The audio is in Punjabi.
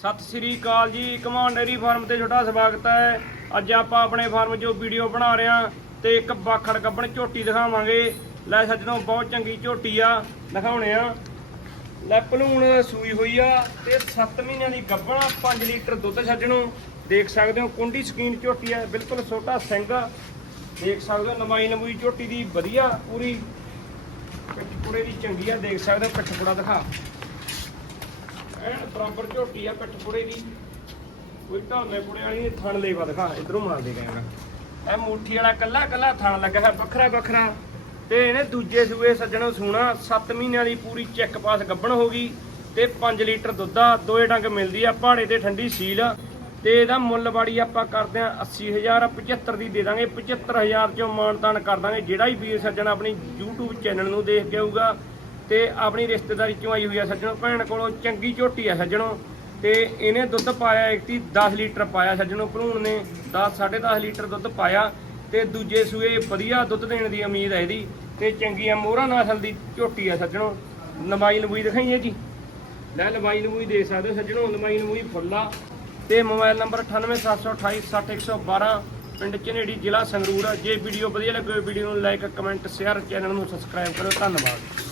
ਸਤਿ ਸ੍ਰੀ ਅਕਾਲ ਜੀ ਕਮਾਂਡ ਫਾਰਮ ਤੇ ਤੁਹਾਡਾ ਸਵਾਗਤ ਹੈ। ਅੱਜ ਆਪਾਂ ਆਪਣੇ ਫਾਰਮ 'ਚੋਂ ਵੀਡੀਓ ਬਣਾ ਰਹੇ ਹਾਂ ਤੇ ਇੱਕ ਬਾਖੜ ਗੱਬਣ ਝੋਟੀ ਦਿਖਾਵਾਂਗੇ। ਲੈ ਸੱਜਣੋ, ਬਹੁਤ ਚੰਗੀ ਝੋਟੀ ਆ, ਦਿਖਾਉਣੇ ਆ। ਲੈ, ਭਲੂਣ ਸੂਈ ਹੋਈ ਆ ਤੇ 7 ਮਹੀਨਿਆਂ ਦੀ ਗੱਬਣ 5 ਲੀਟਰ ਦੁੱਧ ਛੱਜਣੋ ਦੇਖ ਸਕਦੇ ਹੋ, ਕੁੰਡੀ ਸਕੀਨ ਝੋਟੀ ਆ, ਬਿਲਕੁਲ ਛੋਟਾ ਸਿੰਘ ਦੇਖ ਸਕਦੇ ਹੋ ਨਮਾਈ ਨਮੂਈ ਝੋਟੀ ਦੀ ਵਧੀਆ, ਪੂਰੀ ਪਿੱਠ ਪੁੜੇ ਦੀ ਚੰਗੀ ਆ। ਦੇਖ ਸਕਦੇ ਹੋ ਪਿੱਠ ਪੁੜਾ ਦਿਖਾ। ਐਨ ਬਰਾਬਰ ਝੋਟੀ ਆ ਪਿੱਠ ਪੁੜੇ ਦੀ। ਕੋਈ ਢਾਲੇ ਪੁੜੇ ਵਾਲੀ ਨੀ, ਥਣ ਲੇਵਾ ਦਿਖਾ ਇਧਰੋਂ ਮਾਰ ਦੇ ਕੈਮਰਾ। ਇਹ ਮੁੱਠੀ ਵਾਲਾ ਕੱਲਾ ਕੱਲਾ ਥਣ ਲੱਗਾ ਹੈ ਵੱਖਰਾ ਵੱਖਰਾ। ਤੇ ਇਹਨੇ ਦੂਜੇ ਸੂਏ ਸੱਜਣੋਂ ਸੂਣਾ 7 ਮਹੀਨਿਆਂ ਦੀ ਪੂਰੀ ਚੈੱਕ ਪਾਸ ਗੱਬਣ ਹੋ ਗਈ ਤੇ 5 ਲੀਟਰ ਦੁੱਧ ਆ ਦੋਏ ਡੰਗ ਮਿਲਦੀ ਆ ਪਹਾੜੇ ਤੇ ਠੰਡੀ ਸੀਲ। ਤੇ ਇਹਦਾ ਮੁੱਲ ਬਾੜੀ ਆਪਾਂ ਕਰਦੇ ਆ 80000 75 ਦੀ ਦੇ ਦਾਂਗੇ 75000 ਚੋਂ ਮਾਨਤਾਨ ਕਰ ਦਾਂਗੇ। ਜਿਹੜਾ ਹੀ ਵੀਰ ਸੱਜਣ ਆਪਣੀ YouTube ਚੈਨਲ ਨੂੰ ਦੇਖ ਕੇ ਆਊਗਾ ਤੇ ਆਪਣੀ ਰਿਸ਼ਤੇਦਾਰੀ ਚੋਂ ਆਈ ਹੋਈ ਆ ਸੱਜਣੋ, ਭੈਣ ਕੋਲੋਂ ਚੰਗੀ ਝੋਟੀ ਆ ਸੱਜਣੋ। ਤੇ ਇਹਨੇ ਦੁੱਧ ਪਾਇਆ ਇੱਕ ਤੀ 10 ਲੀਟਰ ਪਾਇਆ ਸੱਜਣੋ, ਭਰੂਣ ਨੇ 10 10.5 ਲੀਟਰ ਦੁੱਧ ਪਾਇਆ ਤੇ ਦੂਜੇ ਸੂਏ ਵਧੀਆ ਦੁੱਧ ਦੇਣ ਦੀ ਉਮੀਦ ਹੈ ਇਹਦੀ ਤੇ ਚੰਗੀਆਂ ਮੋਹਰਾਂ ਮੋਹਰਾ ਨਸਲ ਦੀ ਝੋਟੀ ਆ ਸੱਜਣੋ। ਲੰਬਾਈ ਲੰਬੂਈ ਦਿਖਾਈਏ ਜੀ। ਲੈ ਲੰਬਾਈ ਲੰਬੂਈ ਦੇ ਸਕਦੇ ਹੋ ਸੱਜਣੋ ਲੰਬਾਈ ਲੰਬੂਈ ਫੁੱਲਾ ਤੇ ਮੋਬਾਈਲ ਨੰਬਰ 9872860612 ਪਿੰਡ ਚਨੇੜੀ ਜ਼ਿਲ੍ਹਾ ਸੰਗਰੂਰ ਜੇ ਵੀਡੀਓ ਵਧੀਆ ਲੱਗੇ ਵੀਡੀਓ ਨੂੰ ਲਾਈਕ, ਕਮੈਂਟ, ਸ਼ੇਅਰ, ਚੈਨਲ ਨੂੰ ਸਬਸਕ੍ਰਾਈਬ ਕਰੋ ਧੰਨਵਾਦ।